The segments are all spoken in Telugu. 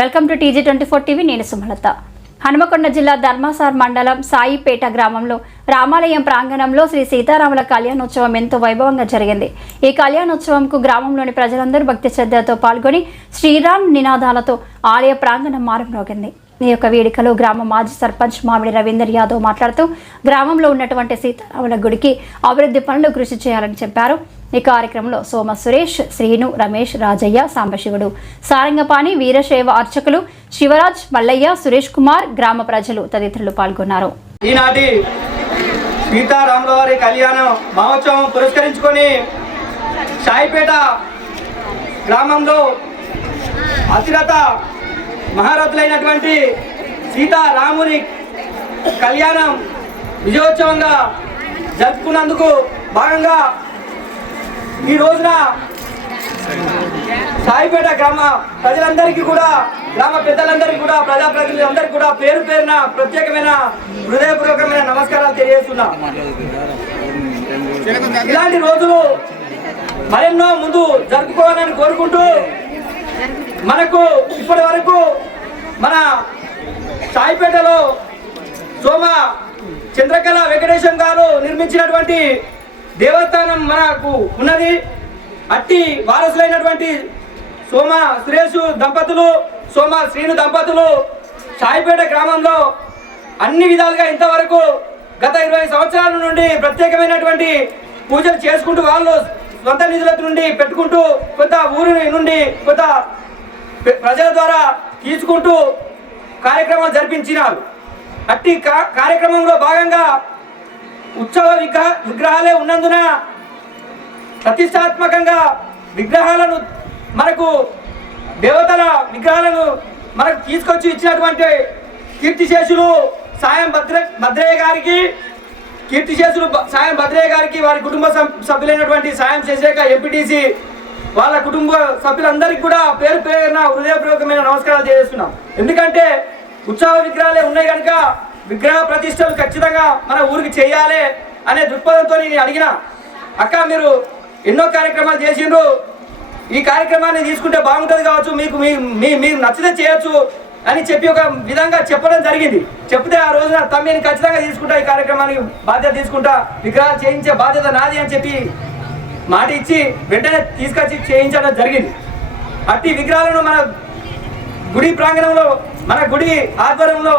Welcome to TG24 TV. నేను సుమలత. హనుమకొండ జిల్లా ధర్మసార్ మండలం సాయిపేట గ్రామంలో రామాలయం ప్రాంగణంలో శ్రీ సీతారాముల కళ్యాణోత్సవం ఎంతో వైభవంగా జరిగింది. ఈ కళ్యాణోత్సవంకు గ్రామంలోని ప్రజలందరూ భక్తి శ్రద్ధలతో పాల్గొని శ్రీరామ్ నినాదాలతో ఆలయ ప్రాంగణం మారుమ్రోగింది. ఈ యొక్క వేడుకలో గ్రామ మాజీ సర్పంచ్ మామిడి రవీందర్ యాదవ్ మాట్లాడుతూ గ్రామంలో ఉన్నటువంటి సీతారాముల గుడికి అభివృద్ధి పనులు కృషి చేయాలని చెప్పారు. ఈ కార్యక్రమంలో సోమ సురేష్, శ్రీను, రమేష్, రాజయ్య, సాంబశివుడు, సారంగపాణి, వీరశైవ అర్చకులు శివరాజ్, మల్లయ్య, సురేష్ కుమార్, గ్రామ ప్రజలు తదితరులు పాల్గొన్నారు. ఈనాటి సీతారాముల వారి కళ్యాణ మహోత్సవం పురస్కరించుకొని సాయిపేట గ్రామంలో అతిరథ మహారథులైనటువంటి సీతారాముని కళ్యాణం విజయోత్సవంగా జరుపుకున్నందుకు భాగంగా ఈ రోజున సాయిపేట గ్రామ ప్రజలందరికీ కూడా, గ్రామ పెద్దలందరికీ కూడా, ప్రజాప్రతినిధులందరికీ కూడా పేరు పేరున ప్రత్యేకమైన హృదయపూర్వకమైన నమస్కారాలు తెలియజేస్తున్నా. ఇలాంటి రోజులు మరెన్నో ముందు జరుపుకోవాలని కోరుకుంటూ, మనకు ఇప్పటి వరకు మన సాయిపేటలో సోమ చంద్రకళ వెంకటేశం గారు నిర్మించినటువంటి దేవస్థానం మనకు ఉన్నది. అట్టి వారసులైనటువంటి సోమ సురేష్ దంపతులు, సోమ శ్రీను దంపతులు సాయిపేట గ్రామంలో అన్ని విధాలుగా ఇంతవరకు గత 20 సంవత్సరాల నుండి ప్రత్యేకమైనటువంటి పూజలు చేసుకుంటూ, వాళ్ళు సొంత నిధుల నుండి పెట్టుకుంటూ, కొంత ఊరి నుండి కొంత ప్రజల ద్వారా తీసుకుంటూ కార్యక్రమాలు జరిపించినారు. అట్టి కార్యక్రమంలో భాగంగా ఉత్సవ విగ్రహాలే ఉన్నందున ప్రతిష్టాత్మకంగా విగ్రహాలను, మనకు దేవతల విగ్రహాలను మనకు తీసుకొచ్చి ఇచ్చినటువంటి కీర్తిశేషులు సాయం భద్రయ్య గారికి, కీర్తిశేషులు సాయం భద్రయ్య గారికి, వారి కుటుంబ సభ్యులైనటువంటి సాయం శశేఖ ఎంపీటీసీ వాళ్ళ కుటుంబ సభ్యులందరికీ కూడా పేరు పేరున హృదయపూర్వకమైన నమస్కారాలు చేస్తున్నాం. ఎందుకంటే ఉత్సవ విగ్రహాలే ఉన్నాయి కనుక విగ్రహ ప్రతిష్టలు ఖచ్చితంగా మన ఊరికి చేయాలి అనే దృక్పథంతో నేను అడిగిన, అక్క మీరు ఎన్నో కార్యక్రమాలు చేసిండ్రు, ఈ కార్యక్రమాన్ని తీసుకుంటే బాగుంటుంది కావచ్చు, మీకు మీరు నచ్చితే చేయొచ్చు అని చెప్పి ఒక విధంగా చెప్పడం జరిగింది. చెప్తే ఆ రోజున తమ్మిని ఖచ్చితంగా తీసుకుంటా, ఈ కార్యక్రమానికి బాధ్యత తీసుకుంటా, విగ్రహాలు చేయించే బాధ్యత నాది అని చెప్పి మాట ఇచ్చి వెంటనే తీసుకొచ్చి చేయించడం జరిగింది. అట్టి విగ్రహాలను మన గుడి ప్రాంగణంలో, మన గుడి ఆధ్వర్యంలో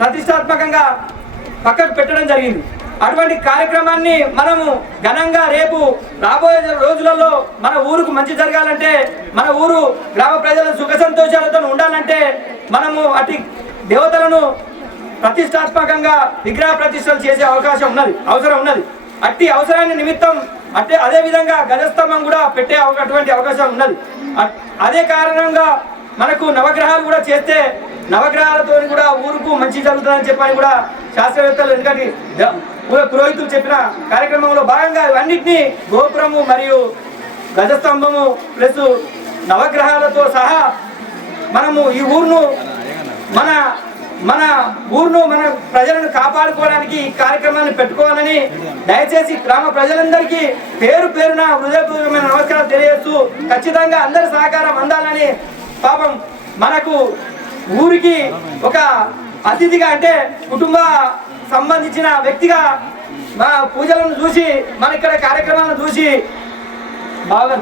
ప్రతిష్టాత్మకంగా పక్కకు పెట్టడం జరిగింది. అటువంటి కార్యక్రమాన్ని మనము ఘనంగా రేపు రాబోయే రోజులలో మన ఊరుకు మంచి జరగాలంటే, మన ఊరు గ్రామ ప్రజల సుఖ సంతోషాలతో ఉండాలంటే మనము అట్టి దేవతలను ప్రతిష్టాత్మకంగా విగ్రహ ప్రతిష్టలు చేసే అవసరం ఉన్నది. అట్టి అవసరాన్ని నిమిత్తం అదే విధంగా గజస్తంభం కూడా పెట్టే అటువంటి అవకాశం ఉన్నది. అదే కారణంగా మనకు నవగ్రహాలు కూడా చేస్తే నవగ్రహాలతో కూడా ఊరుకు మంచి జరుగుతుందని చెప్పని కూడా శాస్త్రవేత్తలు, ఎందుకంటే పురోహితులు చెప్పిన కార్యక్రమంలో భాగంగా ఇవన్నిటినీ గోపురము మరియు గజస్తంభము ప్లస్ నవగ్రహాలతో సహా మనము ఈ ఊరును మన ప్రజలను కాపాడుకోవడానికి ఈ కార్యక్రమాన్ని పెట్టుకోవాలని దయచేసి గ్రామ ప్రజలందరికీ పేరు పేరున హృదయపూర్వకమైన నమస్కారాలు తెలియజేస్తూ, ఖచ్చితంగా అందరి సహకారం అందాలని, పాపం మనకు ఊరికి ఒక అతిథిగా అంటే కుటుంబ సంబంధించిన వ్యక్తిగా మా పూజలను చూసి, మన ఇక్కడ కార్యక్రమాలను చూసి బాగా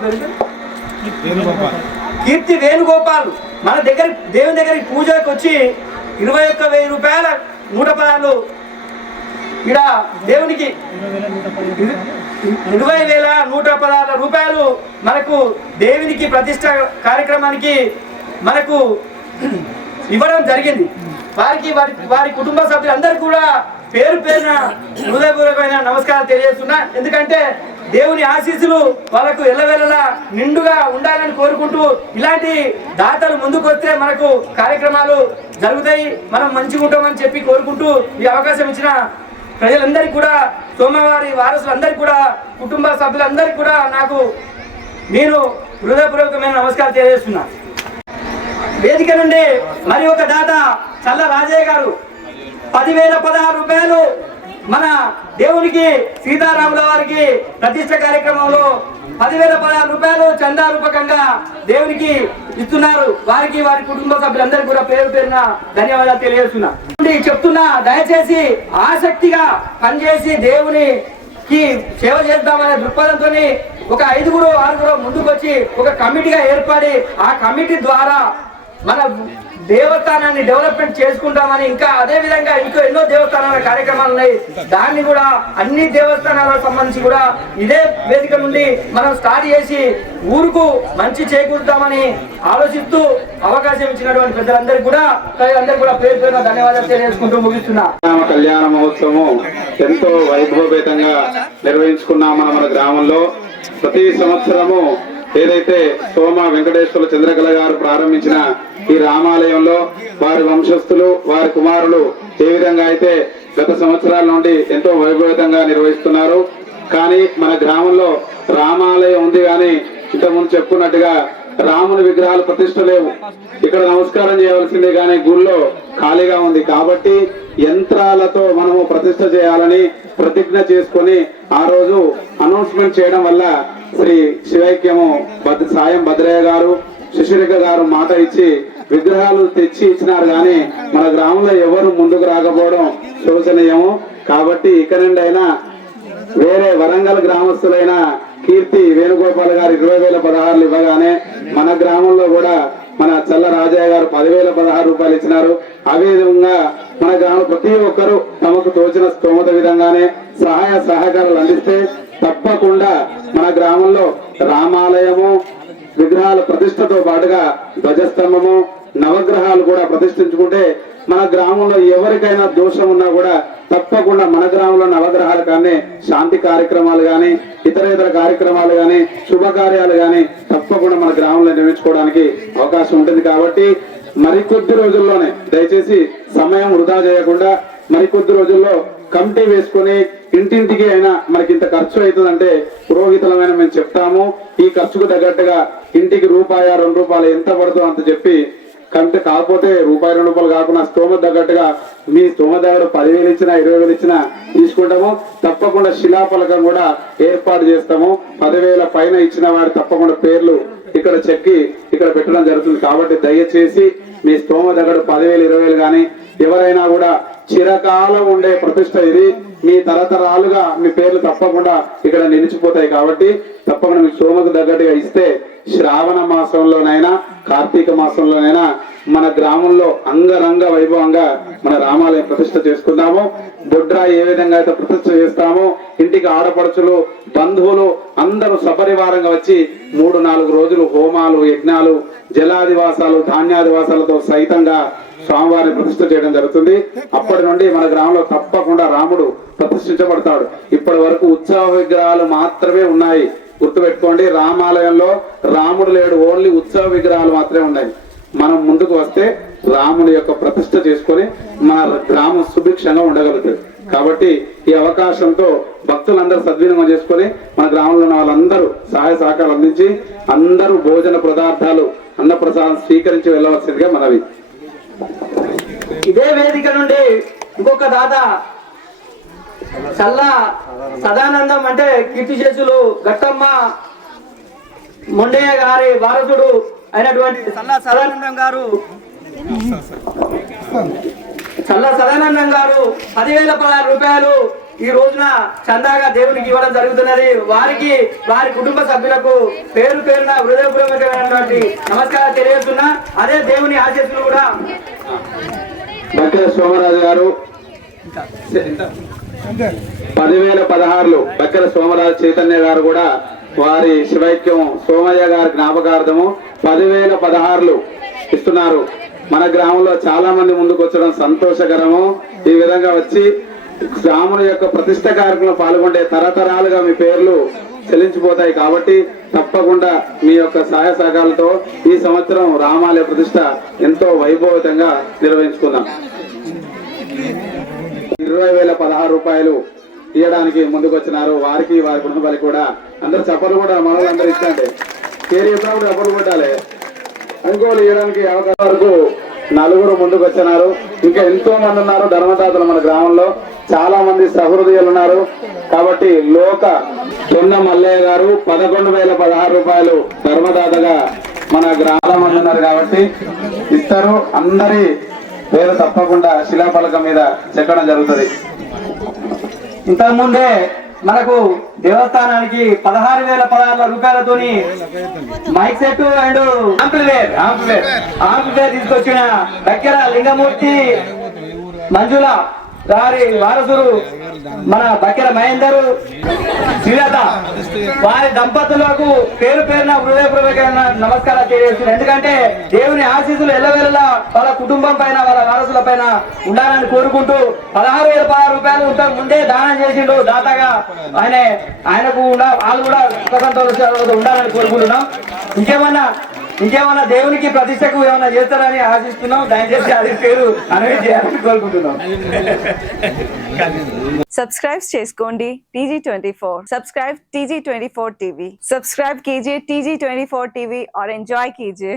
కీర్తి వేణుగోపాల్ మన దేవుని దగ్గరికి పూజకు వచ్చి 21,000 రూపాయల 100 ఇక్కడ దేవునికి 20,116 రూపాయలు మనకు దేవునికి ప్రతిష్ట కార్యక్రమానికి మనకు ఇవ్వడం జరిగింది. వారి కుటుంబ సభ్యులందరికీ కూడా పేరు పేరున హృదయపూర్వకమైన నమస్కారాలు తెలియజేస్తున్నా. ఎందుకంటే దేవుని ఆశీస్సులు వాళ్ళకు ఎల్లవెల్లలా నిండుగా ఉండాలని కోరుకుంటూ, ఇలాంటి దాతలు ముందుకు వస్తే మనకు కార్యక్రమాలు జరుగుతాయి, మనం మంచిగా ఉంటామని చెప్పి కోరుకుంటూ, ఈ అవకాశం ఇచ్చిన ప్రజలందరికీ కూడా, సోమవారి వారసులందరికీ కూడా, కుటుంబ సభ్యులందరికీ కూడా నేను హృదయపూర్వకమైన నమస్కారం తెలియజేస్తున్నా. వేదిక నుండి మరి ఒక దాత చల్ల రాజయ్య గారు 10,016 రూపాయలు మన దేవునికి సీతారాముల వారికి ప్రతిష్ట కార్యక్రమంలో 10,016 రూపాయలు చందా రూపకంగా దేవునికి ఇస్తున్నారు. వారికి వారి కుటుంబ సభ్యులందరికీ కూడా పేరు పేరున ధన్యవాదాలు తెలియజేస్తున్నా. చెప్తున్నా, దయచేసి ఆసక్తిగా పనిచేసి దేవునికి సేవ చేద్దామనే దృక్పథంతో ఒక 5-6 ముందుకు వచ్చి ఒక కమిటీగా ఏర్పడి ఆ కమిటీ ద్వారా మన దేవస్థానాన్ని డెవలప్మెంట్ చేసుకుంటామని, ఇంకా అదే విధంగా ఇంకా ఎన్నో దేవస్థానాల కార్యక్రమాలు ఉన్నాయి. దాన్ని కూడా అన్ని దేవస్థానాలకు సంబంధించి కూడా ఇదే వేదిక నుండి మనం స్టార్ట్ చేసి ఊరుకు మంచి చేకూరుతామని ఆలోచిస్తూ అవకాశం ఇచ్చినటువంటి పెద్దలందరికీ కూడా పేరు పేరున ధన్యవాదాలు తెలియజేసుకుంటూ ముగిస్తున్నా. కళ్యాణ మహోత్సవం ఎంతో వైభవపేతంగా నిర్వహించుకున్నాము. మన గ్రామంలో ప్రతి సంవత్సరము ఏదైతే సోమ వెంకటేశ్వర చంద్రకళ గారు ప్రారంభించిన ఈ రామాలయంలో వారి వంశస్థులు వారి కుమారులు ఏ విధంగా అయితే గత సంవత్సరాల నుండి ఎంతో వైభవంగా నిర్వహిస్తున్నారు. కానీ మన గ్రామంలో రామాలయం ఉంది, కానీ ఇంతకుముందు చెప్పుకున్నట్టుగా రాముని విగ్రహాలు ప్రతిష్ట లేవు. ఇక్కడ నమస్కారం చేయవలసిందే, కానీ గుళ్ళో ఖాళీగా ఉంది. కాబట్టి యంత్రాలతో మనము ప్రతిష్ట చేయాలని ప్రతిజ్ఞ చేసుకొని ఆ రోజు అనౌన్స్మెంట్ చేయడం వల్ల శ్రీ శివైక్యము సాయం భద్రయ్య గారు, శశిరేఖ గారు మాట ఇచ్చి విగ్రహాలు తెచ్చి ఇచ్చినారు. కానీ మన గ్రామంలో ఎవరు ముందుకు రాకపోవడం శోచనీయము. కాబట్టి ఇక్కడ నుండి అయినా వేరే వరంగల్ గ్రామస్తులైన కీర్తి వేణుగోపాల్ గారు 20,016 ఇవ్వగానే మన గ్రామంలో కూడా మన చల్ల రాజయ్య గారు 10,016 రూపాయలు ఇచ్చినారు. అదే విధంగా మన గ్రామం ప్రతి ఒక్కరూ తమకు తోచిన స్తోమత విధంగానే సహాయ సహకారాలు అందిస్తే తప్పకుండా మన గ్రామంలో రామాలయము విగ్రహాల ప్రతిష్టతో పాటుగా ధ్వజస్తంభము నవగ్రహాలు కూడా ప్రతిష్ఠించుకుంటే మన గ్రామంలో ఎవరికైనా దోషం ఉన్నా కూడా తప్పకుండా మన గ్రామంలో నవగ్రహాలు కానీ శాంతి కార్యక్రమాలు కానీ ఇతర కార్యక్రమాలు కానీ శుభకార్యాలు కానీ తప్పకుండా మన గ్రామంలో నిర్మించుకోవడానికి అవకాశం ఉంటుంది. కాబట్టి మరికొద్ది రోజుల్లోనే దయచేసి సమయం వృధా చేయకుండా మరికొద్ది రోజుల్లో కమిటీ వేసుకుని ఇంటింటికి అయినా మనకి ఇంత ఖర్చు అవుతుందంటే పురోహితులమైన మేము చెప్తాము. ఈ ఖర్చుకు తగ్గట్టుగా ఇంటికి ₹1-2 ఎంత పడుతుందో అంత చెప్పి కంటే కాకపోతే ₹1-2 కాకుండా స్తోమత తగ్గట్టుగా మీ స్తోమత దగ్గర 10,000 ఇచ్చినా 20,000 ఇచ్చినా తీసుకుంటాము. తప్పకుండా శిలాఫలకం కూడా ఏర్పాటు చేస్తాము. 10,000 పైన ఇచ్చిన వారి తప్పకుండా పేర్లు ఇక్కడ చెక్కి ఇక్కడ పెట్టడం జరుగుతుంది. కాబట్టి దయచేసి మీ స్తోమత దగ్గర 10,000 20,000 కానీ ఎవరైనా కూడా చిరకాలం ఉండే ప్రతిష్ట ఇది. మీ తరతరాలుగా మీ పేర్లు తప్పకుండా ఇక్కడ నిలిచిపోతాయి. కాబట్టి తప్పకుండా మీ స్తోమకు తగ్గట్టుగా ఇస్తే శ్రావణ మాసంలోనైనా కార్తీక మాసంలోనైనా మన గ్రామంలో అంగరంగ వైభవంగా మన రామాలయం ప్రతిష్ట చేసుకుందాము. బొడ్రా ఏ విధంగా అయితే ప్రతిష్ట చేస్తామో ఇంటికి ఆడపడుచులు బంధువులు అందరూ సపరివారంగా వచ్చి 3-4 రోజులు హోమాలు యజ్ఞాలు జలాదివాసాలు ధాన్యాదివాసాలతో సహితంగా స్వామివారిని ప్రతిష్ఠ చేయడం జరుగుతుంది. అప్పటి నుండి మన గ్రామంలో తప్పకుండా రాముడు ప్రతిష్ఠించబడతాడు. ఇప్పటి వరకు ఉత్సవ విగ్రహాలు మాత్రమే ఉన్నాయి. గుర్తుపెట్టుకోండి, రామాలయంలో రాముడు లేడు, ఓన్లీ ఉత్సవ విగ్రహాలు మాత్రమే ఉన్నాయి. మనం ముందుకు వస్తే రాముని యొక్క ప్రతిష్ఠ చేసుకొని మన గ్రామం సుభిక్షంగా ఉండగలుగుతుంది. కాబట్టి ఈ అవకాశంతో భక్తులందరూ సద్వినియోగం చేసుకొని మన గ్రామంలో ఉన్న వాళ్ళందరూ సహాయ సహకారాలు అందించి అందరూ భోజన పదార్థాలు అన్నప్రసాదం స్వీకరించి వెళ్ళవలసిందిగా మనవి. ఇదే వేదిక నుండి ఇంకొక దాత చల్ల సదానందం అంటే కీర్తిశేషులు గట్టమ్మ మొండయ్య గారి వారసుడు అయినటువంటి చల్ల సదానందం గారు 10,016 రూపాయలు ఈ రోజున చందాగా దేవునికి ఇవ్వడం జరుగుతున్నది. వారికి వారి కుటుంబ సభ్యులకు పేరు పేరున హృదయపూర్వకమైనటువంటి నమస్కారం తెలియజేస్తున్నా. అదే దేవుని ఆశీస్సులు కూడా బక్కెర సోమరాజు గారు 10,016 బక్కెర సోమరాజు చైతన్య గారు కూడా వారి శివైక్యం సోమయ్య గారి జ్ఞాపకార్థము 10,016 ఇస్తున్నారు. మన గ్రామంలో చాలా మంది ముందుకు వచ్చడం సంతోషకరము. ఈ విధంగా వచ్చి గ్రామం యొక్క ప్రతిష్ట కార్యక్రమంలో పాల్గొంటే తరతరాలుగా మీ పేర్లు చెల్లించిపోతాయి. కాబట్టి తప్పకుండా మీ యొక్క సహాయ సహకారాలతో ఈ సంవత్సరం రామాలయ ప్రతిష్ట ఎంతో వైభవంగా నిర్వహించుకుందాం. 20,016 రూపాయలు ఇవ్వడానికి ముందుకు వచ్చినారు. వారికి వారి కుటుంబాలకి కూడా అందరు చప్పలు కూడా మనోళ్ళందరూ ఇచ్చండి. పేరు చెప్పినప్పుడు చప్పలు కొట్టాలి. అనుకోవాలి ఇవ్వడానికి అవకాశం వరకు 4 ముందుకు వచ్చినారు. ఇంకా ఎంతో మంది ఉన్నారు ధర్మదాతలు మన గ్రామంలో. చాలా మంది సహృదయులు ఉన్నారు. కాబట్టి లోక తొన్న మల్లయ్య గారు 11,016 రూపాయలు ధర్మదాతగా మన గ్రామం ఉన్నారు కాబట్టి ఇస్తారు. అందరి పేరు తప్పకుండా శిలాఫలకం మీద చెక్కడం జరుగుతుంది. ఇంతకుముందే మనకు దేవస్థానానికి 16,016 రూపాయలతోని మైక్ సెట్ అండ్ ఆంప్లిఫైర్ తీసుకొచ్చిన దగ్గర లింగమూర్తి మంజుల గారి వారసులు మన బక్కెర మహేందర్ శ్రీలత వారి దంపతులకు పేరు పేరున హృదయపూర్వకమైన నమస్కారాలు తెలియజేస్తున్నారు. ఎందుకంటే దేవుని ఆశీస్సులు ఎల్లవేళలా వాళ్ళ కుటుంబం పైన వాళ్ళ వారసుల పైన ఉండాలని కోరుకుంటూ 16,016 రూపాయలు ముందే దానం చేసిండు దాతగా. ఆయనకు వాళ్ళు కూడా సుఖ సంతోషాలతో ఉండాలని కోరుకుంటున్నాం. ఇంకేమన్నా దేవునికి ప్రతిష్టకు ఏమన్నా చేస్తారని ఆశిస్తున్నాం. దయచేసి అది పేరు అనేది చేయాలని కోరుకుంటున్నాం. సబ్స్క్రైబ్ చేసుకోండి TG24. Subscribe TG24 TV. Subscribe कीजिए TG24 TV और एंजॉय कीजिए.